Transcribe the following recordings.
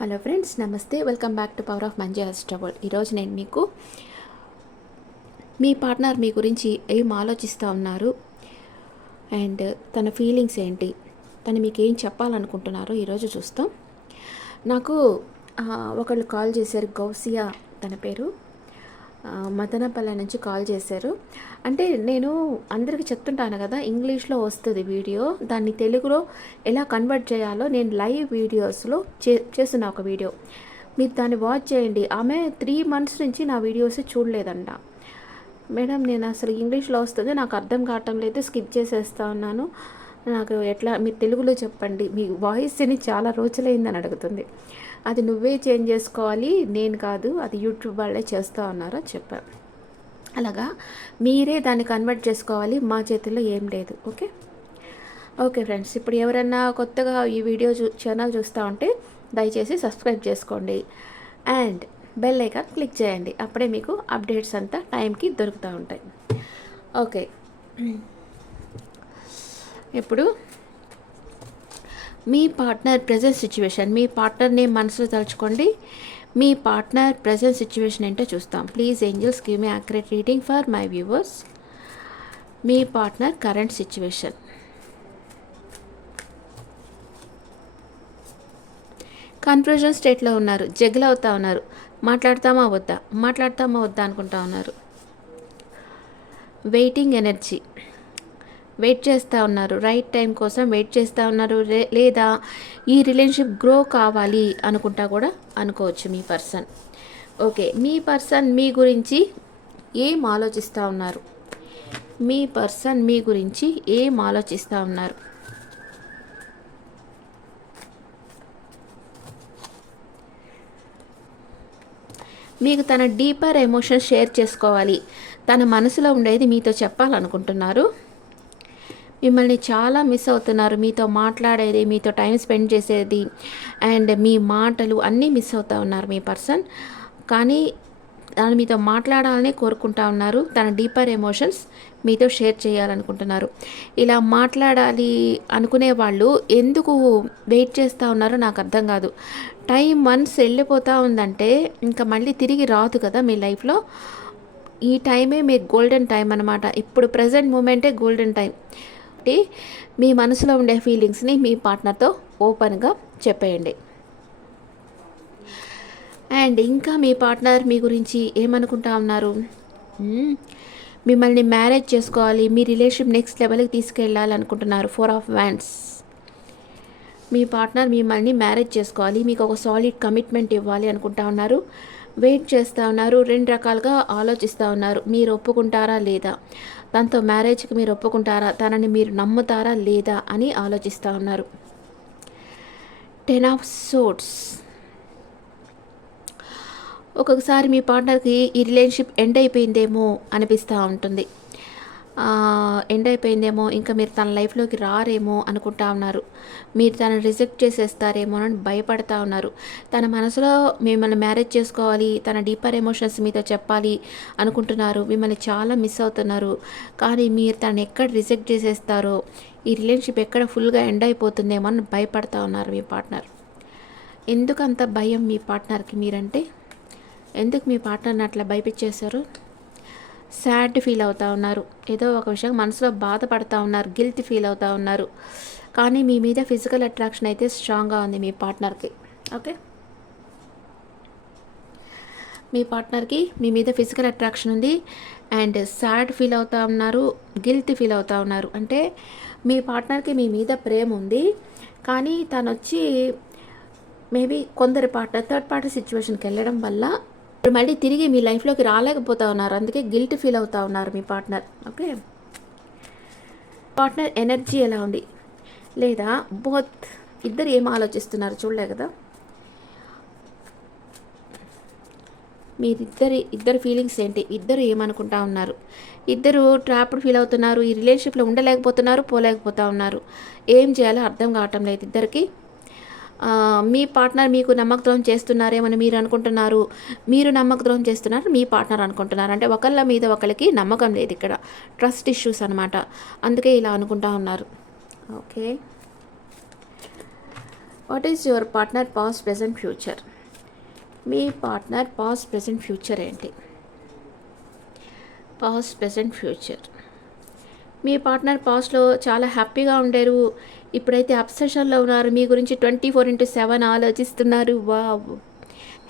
Hello friends నమస్తే. Welcome back to power of Manji అస్టబుల్ ఈరోజు నేను మీకు మీ పార్ట్నర్ మీ గురించి ఏం ఆలోచిస్తూ ఉన్నారు అండ్ తన ఫీలింగ్స్ ఏంటి తను మీకు ఏం చెప్పాలనుకుంటున్నారో ఈరోజు చూస్తాం. నాకు ఒకళ్ళు కాల్ చేశారు గౌసియా తన పేరు. మదనపల్లె నుంచి కాల్ చేశారు. అంటే నేను అందరికీ చెప్తుంటాను కదా ఇంగ్లీష్లో వస్తుంది వీడియో దాన్ని తెలుగులో ఎలా కన్వర్ట్ చేయాలో నేను లైవ్ వీడియోస్లో చే చేస్తున్నా ఒక వీడియో. మీరు దాన్ని వాచ్ చేయండి. ఆమె త్రీ మంత్స్ నుంచి నా వీడియోస్ చూడలేదంట. మేడం నేను అసలు ఇంగ్లీష్లో వస్తుంది నాకు అర్థం కావటం లేదు స్కిప్ చేసేస్తా ఉన్నాను. నాకు ఎట్లా మీరు తెలుగులో చెప్పండి. మీ వాయిస్ని చాలా రోజులైందని అడుగుతుంది. అది నువ్వే చేంజ్ చేసుకోవాలి నేను కాదు అది యూట్యూబ్ వాళ్ళే చేస్తూ ఉన్నారో చెప్పాను అలాగా మీరే దాన్ని కన్వర్ట్ చేసుకోవాలి మా చేతిలో ఏం లేదు ఓకే? ఓకే ఫ్రెండ్స్ ఇప్పుడు ఎవరైనా కొత్తగా ఈ వీడియో చూ ఛానల్ చూస్తూ ఉంటే దయచేసి సబ్స్క్రైబ్ చేసుకోండి. అండ్ బెల్ ఐకాన్ క్లిక్ చేయండి అప్పుడే మీకు అప్డేట్స్ అంతా టైంకి దొరుకుతూ ఉంటాయి. ఓకే. ఇప్పుడు మీ పార్ట్నర్ ప్రజెంట్ సిచ్యువేషన్ మీ పార్ట్నర్ని మనసులో తలుచుకోండి. మీ పార్ట్నర్ ప్రజెంట్ సిచ్యువేషన్ ఏంటో చూస్తాం. Please angels give me accurate reading for my viewers me partner current situation confusion స్టేట్లో ఉన్నారు. జగిల్ అవుతా ఉన్నారు. మాట్లాడతామా వద్దా? మాట్లాడతామా వద్దా అనుకుంటా ఉన్నారు. వెయిటింగ్ ఎనర్జీ వెయిట్ చేస్తూ ఉన్నారు. రైట్ టైం కోసం వెయిట్ చేస్తూ ఉన్నారు. లేదా ఈ రిలేషన్షిప్ గ్రో కావాలి అనుకుంటా కూడా అనుకోవచ్చు మీ పర్సన్. ఓకే మీ పర్సన్ మీ గురించి ఏం ఆలోచిస్తూ ఉన్నారు? మీ పర్సన్ మీ గురించి ఏం ఆలోచిస్తూ ఉన్నారు? మీకు తన డీపర్ ఎమోషన్ షేర్ చేసుకోవాలి. తన మనసులో ఉండేది మీతో చెప్పాలనుకుంటున్నారు. మిమ్మల్ని చాలా మిస్ అవుతున్నారు. మీతో మాట్లాడేది మీతో టైం స్పెండ్ చేసేది అండ్ మీ మాటలు అన్నీ మిస్ అవుతూ ఉన్నారు మీ పర్సన్. కానీ తను మీతో మాట్లాడాలని కోరుకుంటా ఉన్నారు. తన డీపర్ ఎమోషన్స్ మీతో షేర్ చేయాలనుకుంటున్నారు. ఇలా మాట్లాడాలి అనుకునే వాళ్ళు ఎందుకు వెయిట్ చేస్తూ ఉన్నారో నాకు అర్థం కాదు. టైం వన్స్ వెళ్ళిపోతూ ఉందంటే ఇంకా మళ్ళీ తిరిగి రాదు కదా మీ లైఫ్లో. ఈ టైమే మీ గోల్డెన్ టైం అనమాట ఇప్పుడు ప్రజెంట్ మూమెంటే గోల్డెన్ టైం. కాబట్టి మీ మనసులో ఉండే ఫీలింగ్స్ని మీ పార్ట్నర్తో ఓపెన్గా చెప్పేయండి. అండ్ ఇంకా మీ పార్ట్నర్ మీ గురించి ఏమనుకుంటా ఉన్నారు? మిమ్మల్ని మ్యారేజ్ చేసుకోవాలి మీ రిలేషన్ నెక్స్ట్ లెవెల్కి తీసుకెళ్ళాలి అనుకుంటున్నారు ఫోర్ ఆఫ్ వ్యాండ్స్ మీ పార్ట్నర్ మిమ్మల్ని మ్యారేజ్ చేసుకోవాలి మీకు ఒక సాలిడ్ కమిట్మెంట్ ఇవ్వాలి అనుకుంటా ఉన్నారు. వెయిట్ చేస్తూ ఉన్నారు రెండు రకాలుగా ఆలోచిస్తూ ఉన్నారు. మీరు ఒప్పుకుంటారా లేదా? దాంతో మ్యారేజ్కి మీరు ఒప్పుకుంటారా? తనని మీరు నమ్ముతారా లేదా? అని ఆలోచిస్తూ ఉన్నారు. టెన్ ఆఫ్ సోట్స్ ఒక్కొక్కసారి మీ పార్ట్నర్కి ఈ రిలేషన్షిప్ ఎండ్ అయిపోయిందేమో అనిపిస్తూ ఉంటుంది. ఎండ్ అయిపోయిందేమో ఇంకా మీరు తన లైఫ్లోకి రారేమో అనుకుంటా ఉన్నారు. మీరు తను రిజెక్ట్ చేసేస్తారేమో అని భయపడతా ఉన్నారు. తన మనసులో మిమ్మల్ని మ్యారేజ్ చేసుకోవాలి తన డీపర్ ఎమోషన్స్ మీతో చెప్పాలి అనుకుంటున్నారు. మిమ్మల్ని చాలా మిస్ అవుతున్నారు. కానీ మీరు తను ఎక్కడ రిజెక్ట్ చేసేస్తారో ఈ రిలేషన్షిప్ ఎక్కడ ఫుల్గా ఎండ్ అయిపోతుందేమో అని భయపడతా ఉన్నారు మీ పార్ట్నర్ ఎందుకంత భయం మీ పార్ట్నర్కి మీరంటే? ఎందుకు మీ పార్ట్నర్ని అట్లా భయపించేశారు సాడ్ ఫీల్ అవుతా ఉన్నారు. ఏదో ఒక విషయం మనసులో బాధపడుతూ ఉన్నారు. గిల్ట్ ఫీల్ అవుతూ ఉన్నారు. కానీ మీ మీద ఫిజికల్ అట్రాక్షన్ అయితే స్ట్రాంగ్గా ఉంది మీ పార్ట్నర్కి. ఓకే? మీ పార్ట్నర్కి మీ మీద ఫిజికల్ అట్రాక్షన్ ఉంది. అండ్ సాడ్ ఫీల్ అవుతా ఉన్నారు. గిల్ట్ ఫీల్ అవుతా ఉన్నారు. అంటే మీ పార్ట్నర్కి మీ మీద ప్రేమ ఉంది. కానీ తను వచ్చి మేబీ కొందరి పార్ట్నర్ థర్డ్ పార్టీ సిచ్యువేషన్కి వెళ్ళడం వల్ల ఇప్పుడు మళ్ళీ తిరిగి మీ లైఫ్లోకి రాలేకపోతా ఉన్నారు. అందుకే గిల్ట్ ఫీల్ అవుతా ఉన్నారు మీ పార్ట్నర్ ఓకే పార్ట్నర్ ఎనర్జీ ఎలా ఉంది? లేదా బోత్ ఇద్దరు ఏం ఆలోచిస్తున్నారు చూడలే కదా? మీరిద్దరి ఇద్దరు ఫీలింగ్స్ ఏంటి? ఇద్దరు ఏమనుకుంటా ఉన్నారు? ఇద్దరు ట్రాప్డ్ ఫీల్ అవుతున్నారు ఈ రిలేషన్షిప్లో ఉండలేకపోతున్నారు పోలేకపోతా ఉన్నారు. ఏం చేయాలో అర్థం కావటం లేదు ఇద్దరికి. మీ పార్ట్నర్ మీకు నమ్మకద్రోహం చేస్తున్నారేమని మీరు అనుకుంటున్నారు. మీరు నమ్మకద్రోహం చేస్తున్నారు మీ పార్ట్నర్ అనుకుంటున్నారు. అంటే ఒకళ్ళ మీద ఒకళ్ళకి నమ్మకం లేదు ఇక్కడ. ట్రస్ట్ ఇష్యూస్ అనమాట అందుకే ఇలా అనుకుంటా ఉన్నారు. Okay. What is your partner past present future me partner past present future ఏంటి? పాస్ట్ ప్రజెంట్ ఫ్యూచర్ మీ పార్ట్నర్ పాస్ట్లో చాలా హ్యాపీగా ఉండేరు. ఇప్పుడైతే అప్సెషన్లో ఉన్నారు. మీ గురించి ట్వంటీ ఫోర్ ఇంటూ సెవెన్ ఆలోచిస్తున్నారు. వా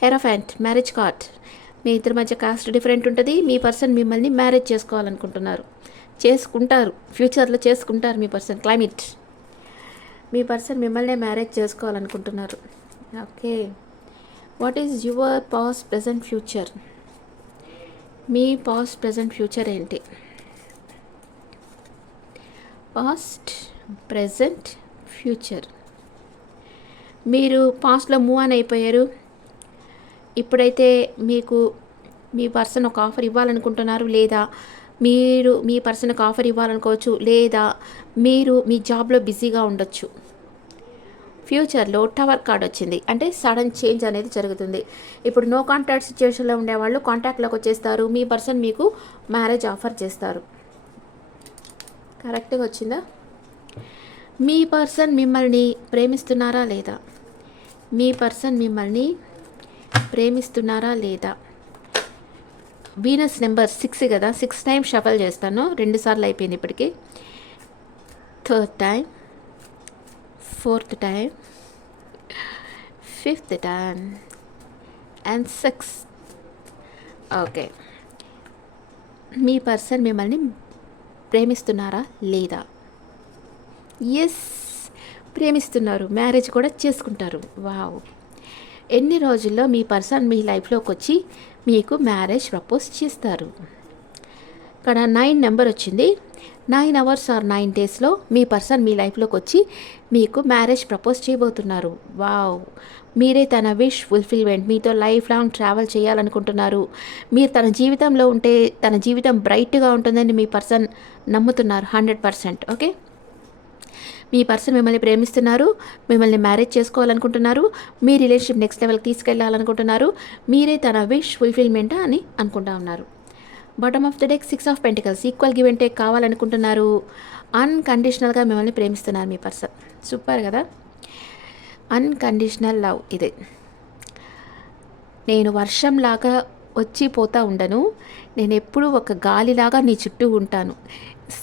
హెరఫెంట్ మ్యారేజ్ కార్డ్. మీ ఇద్దరి మధ్య కాస్ట్ డిఫరెంట్ ఉంటుంది. మీ పర్సన్ మిమ్మల్ని మ్యారేజ్ చేసుకోవాలనుకుంటున్నారు. చేసుకుంటారు. ఫ్యూచర్లో చేసుకుంటారు మీ పర్సన్. క్లైమేట్. మీ పర్సన్ మిమ్మల్ని marriage చేసుకోవాలనుకుంటున్నారు. Okay. What is your past present future? Me past present future ఏంటి? Past present future. మీరు పాస్ట్లో మూవ్ ఆన్ అయిపోయారు. ఇప్పుడైతే మీకు మీ పర్సన్ ఒక ఆఫర్ ఇవ్వాలనుకుంటున్నారు లేదా మీరు మీ పర్సన్కి ఆఫర్ ఇవ్వాలనుకోవచ్చు లేదా మీరు మీ జాబ్లో బిజీగా ఉండొచ్చు. ఫ్యూచర్లో టవర్ కార్డ్ వచ్చింది. అంటే సడన్ చేంజ్ అనేది జరుగుతుంది. ఇప్పుడు నో కాంటాక్ట్ సిచ్యువేషన్లో ఉండేవాళ్ళు కాంటాక్ట్లోకి వచ్చేస్తారు. మీ పర్సన్ మీకు మ్యారేజ్ ఆఫర్ చేస్తారు. కరెక్ట్గా వచ్చిందా? మీ పర్సన్ మిమ్మల్ని ప్రేమిస్తున్నారా లేదా? మీ పర్సన్ మిమ్మల్ని ప్రేమిస్తున్నారా లేదా? వీనస్ నెంబర్ సిక్స్ కదా సిక్స్ టైం షఫల్ చేస్తాను. రెండుసార్లు అయిపోయింది ఇప్పటికి. Third time fourth time fifth time and six. Okay. Me person మిమ్మల్ని ప్రేమిస్తున్నారా లేదా? ఎస్ ప్రేమిస్తున్నారు. మ్యారేజ్ కూడా చేసుకుంటారు. వావ్ ఎన్ని రోజుల్లో మీ పర్సన్ మీ లైఫ్లోకి వచ్చి మీకు మ్యారేజ్ ప్రపోజ్ చేస్తారు? ఇక్కడ నైన్ నెంబర్ వచ్చింది. నైన్ అవర్స్ ఆర్ నైన్ డేస్లో మీ పర్సన్ మీ లైఫ్లోకి వచ్చి మీకు మ్యారేజ్ ప్రపోజ్ చేయబోతున్నారు. వావ్ మీరే తన విష్ ఫుల్ఫిల్మెంట్ మీతో లైఫ్ లాంగ్ ట్రావెల్ చేయాలనుకుంటున్నారు. మీరు తన జీవితంలో ఉంటే తన జీవితం బ్రైట్గా ఉంటుందని మీ పర్సన్ నమ్ముతున్నారు హండ్రెడ్ పర్సెంట్. ఓకే? మీ పర్సన్ మిమ్మల్ని ప్రేమిస్తున్నారు మిమ్మల్ని మ్యారేజ్ చేసుకోవాలనుకుంటున్నారు మీ రిలేషన్షిప్ నెక్స్ట్ లెవెల్కి తీసుకెళ్ళాలనుకుంటున్నారు మీరే తన విష్ ఫుల్ఫిల్మెంట్ అని అనుకుంటా ఉన్నారు. Bottom of the deck six of pentacles equal give అంటే కావాలనుకుంటున్నారు అన్కండిషనల్గా మిమ్మల్ని ప్రేమిస్తున్నారు మీ పర్సన్. సూపర్ కదా? అన్కండిషనల్ లవ్ ఇదే. నేను వర్షంలాగా వచ్చి పోతా ఉండను నేను ఎప్పుడూ ఒక గాలిలాగా నీ చుట్టూ ఉంటాను.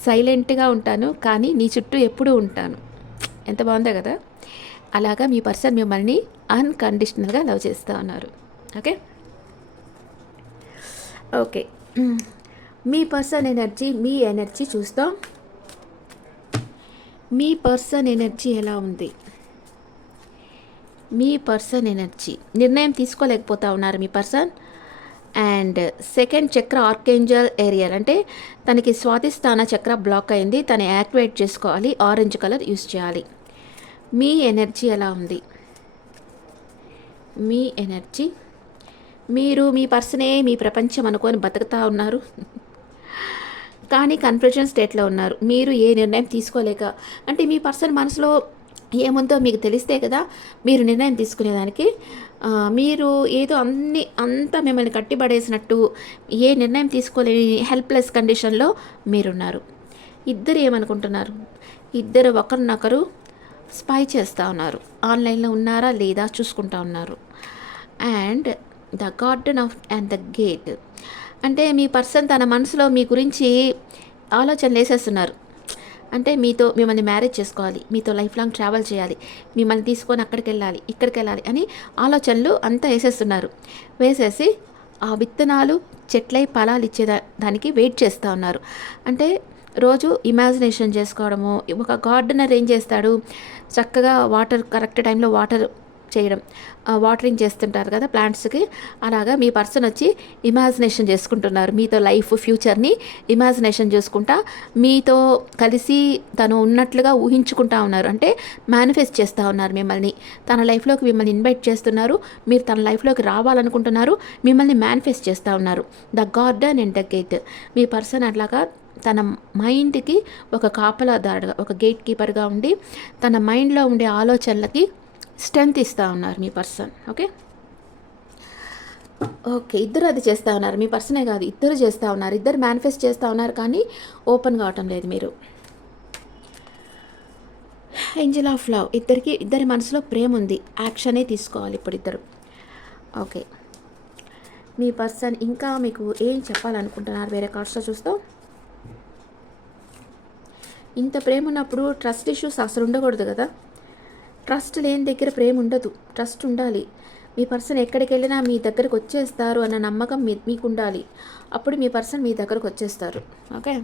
సైలెంట్గా ఉంటాను కానీ నీ చుట్టూ ఎప్పుడూ ఉంటాను. ఎంత బాగుందో కదా? అలాగా మీ పర్సన్ మిమ్మల్ని అన్కండిషనల్గా లవ్ చేస్తూ ఉన్నారు. ఓకే? ఓకే. మీ పర్సన్ ఎనర్జీ మీ ఎనర్జీ చూస్తాం. మీ పర్సన్ ఎనర్జీ ఎలా ఉంది? మీ పర్సన్ ఎనర్జీ. నిర్ణయం తీసుకోలేకపోతా ఉన్నారు మీ person. And second chakra archangel Ariel. అంటే తనకి స్వాతిస్థాన చక్ర బ్లాక్ అయింది. తను యాక్టివేట్ చేసుకోవాలి. ఆరెంజ్ కలర్ యూస్ చేయాలి. మీ ఎనర్జీ ఎలా ఉంది? మీ ఎనర్జీ. మీరు మీ పర్సనే మీ ప్రపంచం అనుకొని బతుకుతా ఉన్నారు. కానీ కన్ఫ్యూజన్ స్టేట్లో ఉన్నారు. మీరు ఏ నిర్ణయం తీసుకోలేక. అంటే మీ పర్సన్ మనసులో ఏముందో మీకు తెలిస్తే కదా మీరు నిర్ణయం తీసుకునేదానికి మీరు ఏదో అన్ని అంతా మిమ్మల్ని కట్టిపడేసినట్టు ఏ నిర్ణయం తీసుకోలేని హెల్ప్లెస్ కండిషన్లో మీరున్నారు. ఇద్దరు ఏమనుకుంటున్నారు? ఇద్దరు ఒకరినొకరు స్పై చేస్తూ ఉన్నారు. ఆన్లైన్లో ఉన్నారా లేదా చూసుకుంటా ఉన్నారు. And the garden of and the gate. అంటే మీ పర్సన్ తన మనసులో మీ గురించి ఆలోచనలు వేసేస్తున్నారు. అంటే మీతో మిమ్మల్ని మ్యారేజ్ చేసుకోవాలి మీతో లైఫ్ లాంగ్ ట్రావెల్ చేయాలి మిమ్మల్ని తీసుకొని అక్కడికి వెళ్ళాలి ఇక్కడికి వెళ్ళాలి అని ఆలోచనలు అంతా వేసేస్తున్నారు. వేసేసి ఆ విత్తనాలు చెట్లై ఫలాలు ఇచ్చే దానికి వెయిట్ చేస్తూ ఉన్నారు. అంటే రోజు ఇమాజినేషన్ చేసుకోవడము ఒక గార్డెనర్ ఏం చేస్తాడు? చక్కగా వాటర్ కరెక్ట్ టైంలో వాటర్ చేయడం వాటరింగ్ చేస్తుంటారు కదా ప్లాంట్స్కి అలాగా మీ పర్సన్ వచ్చి ఇమాజినేషన్ చేసుకుంటున్నారు. మీతో లైఫ్ ఫ్యూచర్ని ఇమాజినేషన్ చేసుకుంటా మీతో కలిసి తను ఉన్నట్లుగా ఊహించుకుంటా ఉన్నారు. అంటే మేనిఫెస్ట్ చేస్తూ ఉన్నారు మిమ్మల్ని. తన లైఫ్లోకి మిమ్మల్ని ఇన్వైట్ చేస్తున్నారు. మీరు తన లైఫ్లోకి రావాలనుకుంటున్నారు. మిమ్మల్ని మేనిఫెస్ట్ చేస్తూ ఉన్నారు. The garden and the gate me person అట్లాగా తన మైండ్కి ఒక కాపలాదారుగా ఒక గేట్ కీపర్గా ఉండి తన మైండ్లో ఉండే ఆలోచనలకి స్ట్రెంత్ ఇస్తూ ఉన్నారు మీ పర్సన్ ఓకే? ఓకే ఇద్దరు అది చేస్తూ ఉన్నారు. మీ పర్సనే కాదు ఇద్దరు చేస్తూ ఉన్నారు. ఇద్దరు మేనిఫెస్ట్ చేస్తూ ఉన్నారు కానీ ఓపెన్ కావటం లేదు మీరు. ఏంజల్ ఆఫ్ లవ్ ఇద్దరికి ఇద్దరి మనసులో ప్రేమ ఉంది. యాక్షనే తీసుకోవాలి ఇప్పుడు ఇద్దరు. ఓకే. మీ పర్సన్ ఇంకా మీకు ఏం చెప్పాలనుకుంటున్నారు? వేరే కార్డ్స్లో చూస్తాం. ఇంత ప్రేమ ఉన్నప్పుడు ట్రస్ట్ ఇష్యూస్ అసలు ఉండకూడదు కదా? ట్రస్ట్ లేని దగ్గర ప్రేమ ఉండదు. ట్రస్ట్ ఉండాలి. మీ పర్సన్ ఎక్కడికి వెళ్ళినా మీ దగ్గరకు వచ్చేస్తారు అన్న నమ్మకం మీ మీకు ఉండాలి అప్పుడు మీ పర్సన్ మీ దగ్గరకు వచ్చేస్తారు. ఓకే?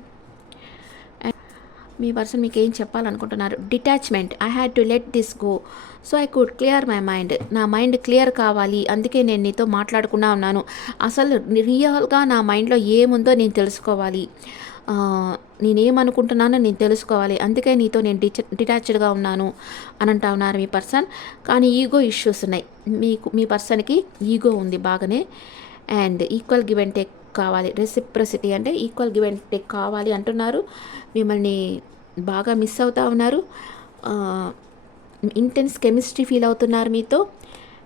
మీ పర్సన్ మీకు ఏం చెప్పాలనుకుంటున్నారు? Detachment. I had to let this go so I could clear my mind నా మైండ్ క్లియర్ కావాలి. అందుకే నేను నీతో మాట్లాడుకున్నా ఉన్నాను. అసలు రియల్గా నా మైండ్లో ఏముందో నేను తెలుసుకోవాలి. నేనేమనుకుంటున్నానో నేను తెలుసుకోవాలి. అందుకే నీతో నేను డిచ డిటాచ్డ్గా ఉన్నాను అని అంటా ఉన్నారు మీ పర్సన్. కానీ ఈగో ఇష్యూస్ ఉన్నాయి. మీకు మీ పర్సన్కి ఈగో ఉంది బాగానే. And equal give and take కావాలి. రెసిప్రసిటీ అంటే ఈక్వల్ గివ్ అండ్ టేక్ కావాలి అంటున్నారు. మిమ్మల్ని బాగా మిస్ అవుతూ ఉన్నారు. ఇంటెన్స్ కెమిస్ట్రీ ఫీల్ అవుతున్నారు మీతో.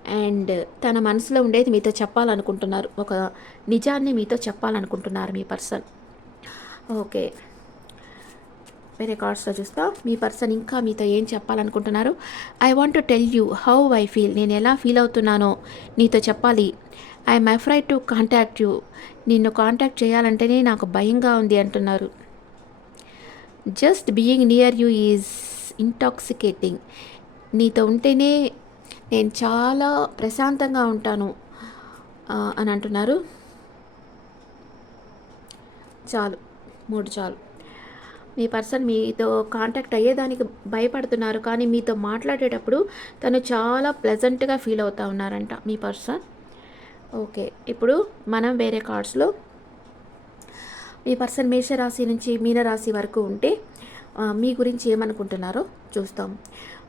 అండ్ తన మనసులో ఉండేది మీతో చెప్పాలనుకుంటున్నారు. ఒక నిజాన్ని మీతో చెప్పాలనుకుంటున్నారు మీ పర్సన్. ఓకే. వేరే కార్డ్స్లో చూస్తా. మీ పర్సన్ ఇంకా మీతో ఏం చెప్పాలనుకుంటున్నారు? I want to tell you how I feel నేను ఎలా ఫీల్ అవుతున్నానో నీతో చెప్పాలి. I'm afraid to contact you నిన్ను కాంటాక్ట్ చేయాలంటేనే నాకు భయంగా ఉంది అంటున్నారు. Just being near you is intoxicating నీతో ఉంటేనే నేను చాలా ప్రశాంతంగా ఉంటాను అని అంటున్నారు. చాలు. మూడు చాలు. మీ పర్సన్ మీతో కాంటాక్ట్ అయ్యేదానికి భయపడుతున్నారు. కానీ మీతో మాట్లాడేటప్పుడు తను చాలా ప్లెజెంట్గా ఫీల్ అవుతా ఉన్నారంట మీ పర్సన్. ఓకే ఇప్పుడు మనం వేరే కార్డ్స్లో మీ పర్సన్ మేషరాశి నుంచి మీనరాశి వరకు ఉంటే మీ గురించి ఏమనుకుంటున్నారో చూస్తాం.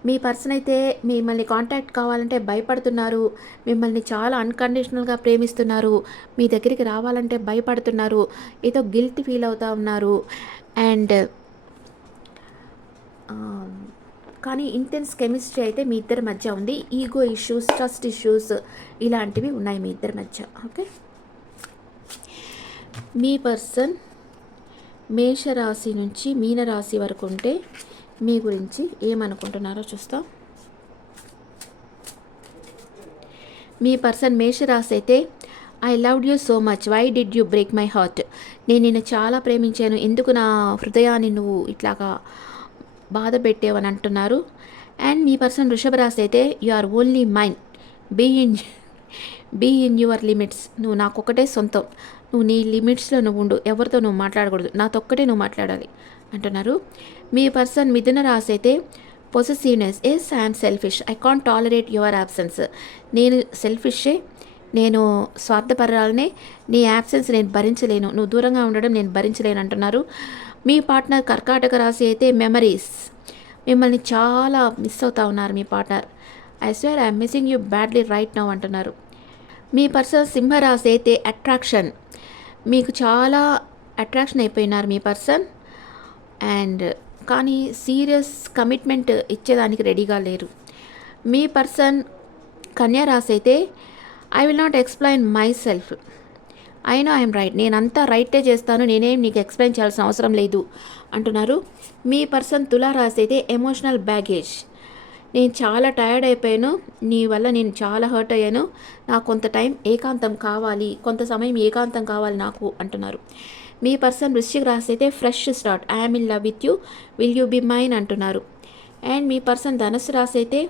మీ పర్సన్ అయితే మిమ్మల్ని కాంటాక్ట్ కావాలంటే భయపడుతున్నారు మిమ్మల్ని చాలా అన్కండిషనల్గా ప్రేమిస్తున్నారు మీ దగ్గరికి రావాలంటే భయపడుతున్నారు ఏదో గిల్ట్ ఫీల్ అవుతా ఉన్నారు. అండ్ కానీ ఇంటెన్స్ కెమిస్ట్రీ అయితే మీ ఇద్దరి మధ్య ఉంది. ఈగో ఇష్యూస్ ట్రస్ట్ ఇష్యూస్ ఇలాంటివి ఉన్నాయి మీ ఇద్దరి మధ్య. ఓకే? మీ పర్సన్ మేషరాశి నుంచి మీనరాశి వరకు ఉంటే మీ గురించి ఏమనుకుంటున్నారో చూస్తాం. మీ పర్సన్ మేషరాశి అయితే I love you so much why did you break my heart నేను నిన్ను చాలా ప్రేమించాను. ఎందుకు నా హృదయాన్ని నువ్వు ఇట్లాగా బాధ పెట్టేవని అంటున్నారు? అండ్ మీ పర్సన్ వృషభ రాశి అయితే you are only mine be in be in your limits నువ్వు నాకొక్కటే సొంతం. నువ్వు నీ లిమిట్స్లో నువ్వు ఉండు. ఎవరితో నువ్వు మాట్లాడకూడదు. నాతొక్కటే నువ్వు మాట్లాడాలి. అంటున్నారు. మీ పర్సన్ మిథున రాశి అయితే possessiveness yes I'm selfish I can't tolerate your absence నేను సెల్ఫిషే నేను స్వార్థపరాలనే నీ యాబ్సెన్స్ నేను భరించలేను. నువ్వు దూరంగా ఉండడం నేను భరించలేను అంటున్నారు. మీ పార్ట్నర్ కర్కాటక రాశి అయితే మెమరీస్. మిమ్మల్ని చాలా మిస్ అవుతా ఉన్నారు మీ partner. I swear I'm missing you badly right now అంటున్నారు. మీ పర్సన్ సింహరాశి అయితే అట్రాక్షన్. మీకు చాలా అట్రాక్షన్ అయిపోయినారు మీ పర్సన్. అండ్ కానీ సీరియస్ కమిట్మెంట్ ఇచ్చేదానికి రెడీగా లేరు. మీ పర్సన్ కన్యా రాశి అయితే I will not explain myself I know I'm right నేనంతా రైటే చేస్తాను. నేనేం నీకు ఎక్స్ప్లెయిన్ చేయాల్సిన అవసరం లేదు. అంటున్నారు. మీ పర్సన్ తులారాశి అయితే ఎమోషనల్ బ్యాగేజ్ నేను చాలా టైర్డ్ అయిపోయాను. నీ వల్ల నేను చాలా హర్ట్ అయ్యాను. నాకు కొంత టైం ఏకాంతం కావాలి. కొంత సమయం ఏకాంతం కావాలి నాకు అంటున్నారు. మీ పర్సన్ వృశ్చిక రాశి అయితే fresh start I'm in love with you will you be mine అంటున్నారు. అండ్ మీ పర్సన్ ధనుసు రాశి అయితే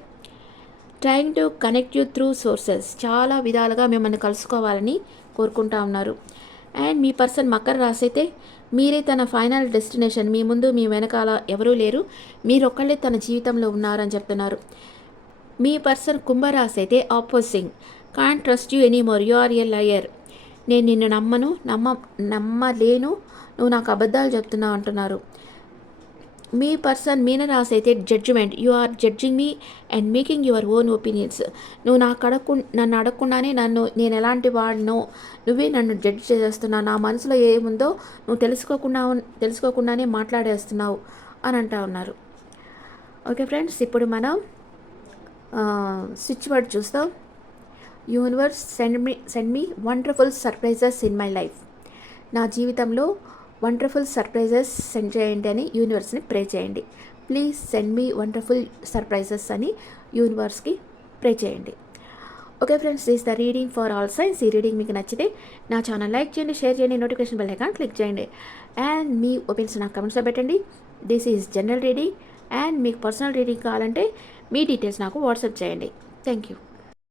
trying to connect you through sources చాలా విధాలుగా మిమ్మల్ని కలుసుకోవాలని కోరుకుంటా ఉన్నారు. అండ్ మీ పర్సన్ మకర రాశి అయితే మీరే తన ఫైనల్ డెస్టినేషన్ మీ ముందు మీ వెనకాల ఎవరూ లేరు. మీరొక్కళ్ళే తన జీవితంలో ఉన్నారని చెప్తున్నారు. మీ పర్సన్ కుంభరాశి అయితే opposing can't trust you anymore you are a liar నేను నిన్ను నమ్మను నమ్మ నమ్మలేను. నువ్వు నాకు అబద్ధాలు చెప్తున్నావు అంటున్నారు. మీ పర్సన్ మీనరాశి అయితే judgement you are judging me and making your own opinions నువ్వు నాకు అడగకు నన్ను అడగకుండానే నన్ను నేను ఎలాంటి వాడినో నువ్వే నన్ను జడ్జ్ చేస్తున్నావు నా మనసులో ఏముందో నువ్వు తెలుసుకోకుండా తెలుసుకోకుండానే మాట్లాడేస్తున్నావు అని అంటా ఉన్నారు. ఓకే ఫ్రెండ్స్ ఇప్పుడు మనం స్విచ్ బోర్డ్ చూస్తాం. Universe send me send me wonderful surprises in my life నా జీవితంలో వండర్ఫుల్ సర్ప్రైజెస్ సెండ్ చేయండి అని యూనివర్స్ని ప్రే చేయండి. Please send me wonderful surprises అని యూనివర్స్కి ప్రే చేయండి. Okay friends this the reading for all signs ఈ రీడింగ్ మీకు నచ్చితే నా ఛానల్ లైక్ చేయండి షేర్ చేయండి నోటిఫికేషన్ బెల్ ఐకాన్ క్లిక్ చేయండి. అండ్ మీ ఒపీనియన్స్ నాకు కమెంట్స్లో పెట్టండి. This is general reading and మీకు పర్సనల్ రీడింగ్ కావాలంటే మీ డీటెయిల్స్ నాకు వాట్సాప్ చేయండి. Thank you